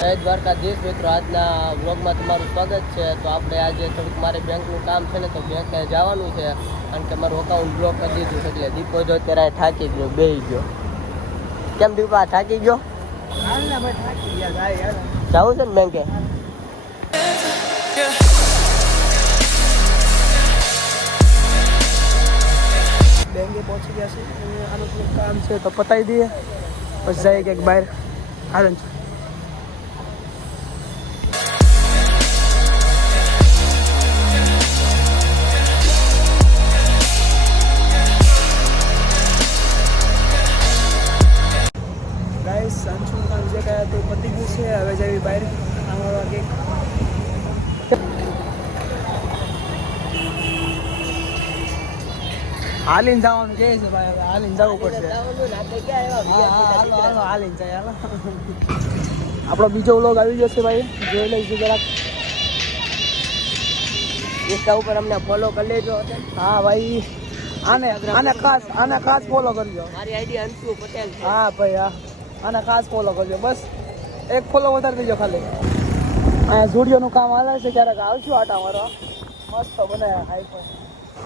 જય દ્વારકાધીશ મિત્રો, આજના વ્લોગમાં તમારું સ્વાગત છે. તો આપણે આજે થોડુંક મારે બેંકનું કામ છે ને, તો બેંકે જવાનું છે કારણ કે મારું અકાઉન્ટ બ્લોક કરી દીધું છે. એટલે દીપો જો અત્યારે થાકી ગયો, બેસી ગયો. કેમ દીપા થાકી ગયો? જવું છે ને બેંકે? બેંકે પહોંચી ગયા છે. આનું થોડું કામ છે તો પતાવી દઈએ, પછી જાય ક્યાંક બહાર. હાલ ગાઈસ, સાંજનું કામ જે કાંઈ હતું પતી ગયું છે. હવે જવી બહાર આમાં કંઈક હાલીને જવાનું કહે છે ભાઈ. હવે હાલીને જવું પડશે. હાલીને જાય. હાલો, આપણો બીજો વ્લોગ આવી જશે ભાઈ, જોઈ લઈશું જરાક. ઇન્સ્ટા ઉપર અમને ફોલો કરી લેજો. હા ભાઈ, આને ખાસ ફોલો કરજો. મારી આઈડી અંશુ પટેલ છે. હા ભાઈ, હા, આને ખાસ ફોલો કરજો. બસ એક ફોલો વધારે દેજો ખાલી. અહીંયા ઝુડિયોનું કામ હાલે છે, ક્યારેક આવશું આટા મારવા. મસ્ત બનાવ્યા હાઈ.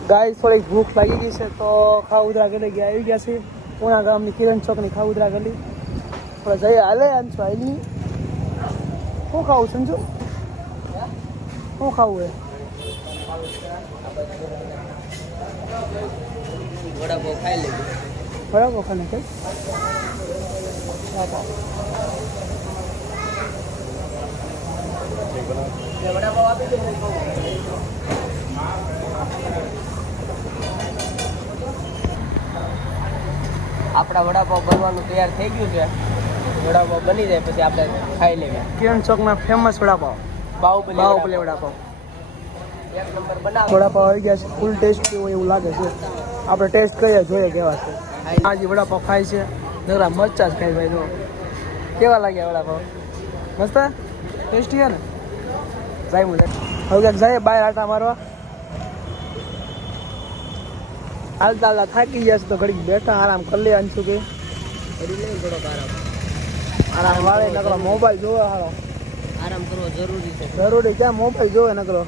ગાય થોડીક ભૂખ લાગી ગઈ છે તો ખાઉદરા ગલી ગયા આવી ગયા છે. પૂણા ગામની કિરણ ચોકની ખાઉદરા ગલી. આપણે જઈએ હાલે અંશુ હાલી. શું ખાવું સમજો? શું ખાવું એ? વડાપાવ ખાઈ લેજો. બરાબર ખાને કઈ વડાપાવ આપી દો. આપણા વડાપાવ બનવાનું તૈયાર થઈ ગયું છે. વડાપાવ બની જાય પછી આપણે ખાઈ લેવી. કિરણ ચોકના ફેમસ વડાપાવ, બાહુબલી વડાપાવ. એક નંબર બનાવો. વડાપાવ આવી ગયા છે. ફૂલ ટેસ્ટ કેવો એવું લાગે છે. આપણે ટેસ્ટ કરીએ, જોઈએ કેવા છે. આજે વડાપાવ ખાય છે, જરા મરચા જ ખાય ભાઈ. જો કેવા લાગ્યા વડાપાવ? મસ્ત ટેસ્ટી છે ને? જાય હું હવે ક્યાંક જાય બહાર આટા મારવા. હાલતા હાલતા થાકી ગયા છે તો ઘડીક બેઠા આરામ કરી લે. અંશુ કે કરી લે થોડોક આરામ વાળે નકરો મોબાઈલ જોવે. હારો આરામ કરવો જરૂરી છે. જરૂરી ક્યાં મોબાઈલ જોવે નકરો.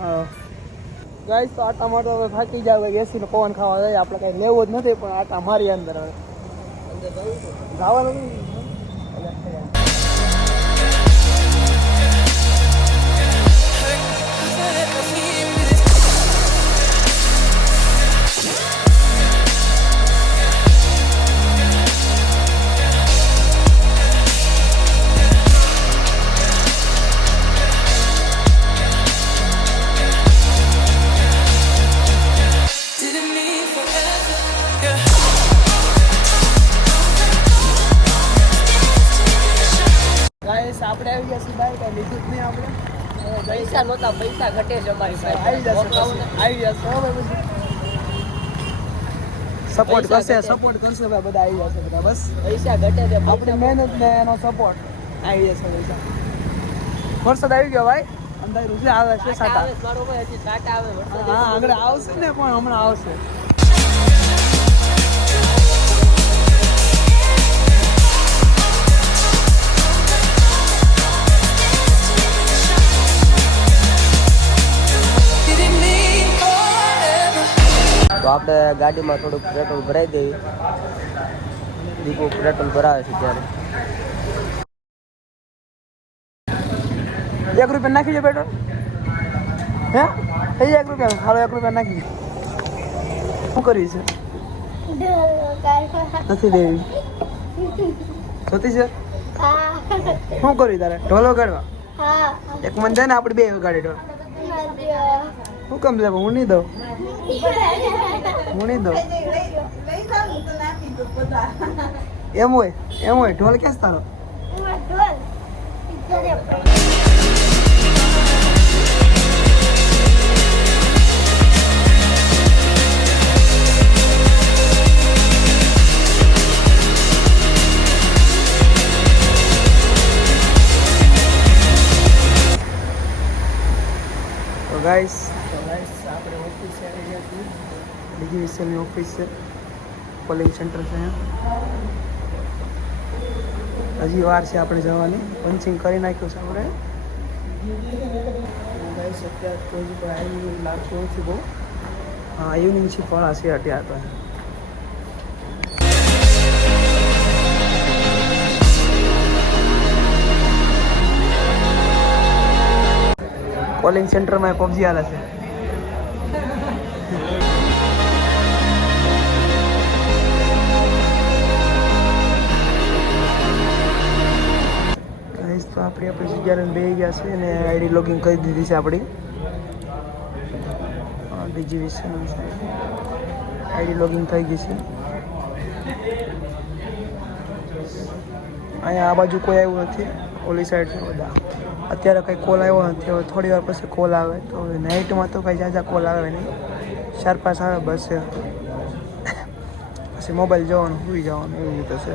હા ગાઈસ, તો આટા મારવા તો થાકી જાય. એસીનો પવન ખાવા જાય. આપણે કઈ લેવું જ નથી, પણ આટા મારી અંદર હવે જવાનું આપણે આવી ગયા છીએ બાય. કઈ લીધું જ નહીં આપણે. પૈસા નહોતા, પૈસા ઘટે છે અમારી પાસે. આવી જશે ભાઈ. સપોર્ટ કરશે ભાઈ. બધા આવી જશે બધા. બસ પૈસા ઘટે છે. આપણી મહેનત ને એનો સપોર્ટ આવી જશે પૈસા. વરસાદ આવી ગયો ભાઈ. અંધારું છે, આવે છે સાટા. મારો ભાઈ હજી સાટા આવે. હા, આગળ આવશે ને, પણ હમણાં આવશે. તો આપણે ગાડીમાં થોડુંક પેટ્રોલ ભરાઈ દેવી. દીપો પેટ્રોલ ભરાવે છે ત્યારે. 1 રૂપિયા નાખી દો પેટ્રોલ. હે થઈ જાય 1 રૂપિયા? હાલો 1 રૂપિયા નાખી દો. શું કરી છે? નથી દેવી. જોતી છે? શું કરી તારે? ઢોલ વગાડવા? એક મન જાય ને, આપણે બે વગાડી ઢોલ. શું કામ છે? હું નહીં દઉં. એમ હોય ઢોલ ક્યાં તારો? તો ગાઈસ આપણે ઓફિસે આવી ગયા છીએ. બીજી વિષયની ઓફિસ છે, કોલિંગ સેન્ટર છે. હજી વાર છે આપણે જવાની. પંચિંગ કરી નાખ્યું છે આપણે. ગાઈસ અત્યારે તો હજી કોઈ આવી લાગતું નથી બહુ. હા ઇવનિંગ છે પણ છે અત્યારે તો. કોલિંગ સેન્ટરમાં પબજી હાલે છે. તો આપણી જગ્યાએ બેસી ગયા છે અને આઈડી લોગિંગ કરી દીધી છે આપણી. ડીજીવીસીનું છે, આઈડી લોગિંગ થઈ ગઈ છે. અહીંયા આ બાજુ કોઈ આવ્યું નથી, ઓલી સાઈડ છે બધા. અત્યારે કંઈ કોલ આવ્યો નથી. હવે થોડી વાર પછી કોલ આવે. તો હવે નાઇટમાં તો કંઈ ઝાઝા કોલ આવે નહીં, 4-5 આવે બસ. પછી મોબાઈલ જવાનું, સુઈ જવાનું એવી રીતે છે.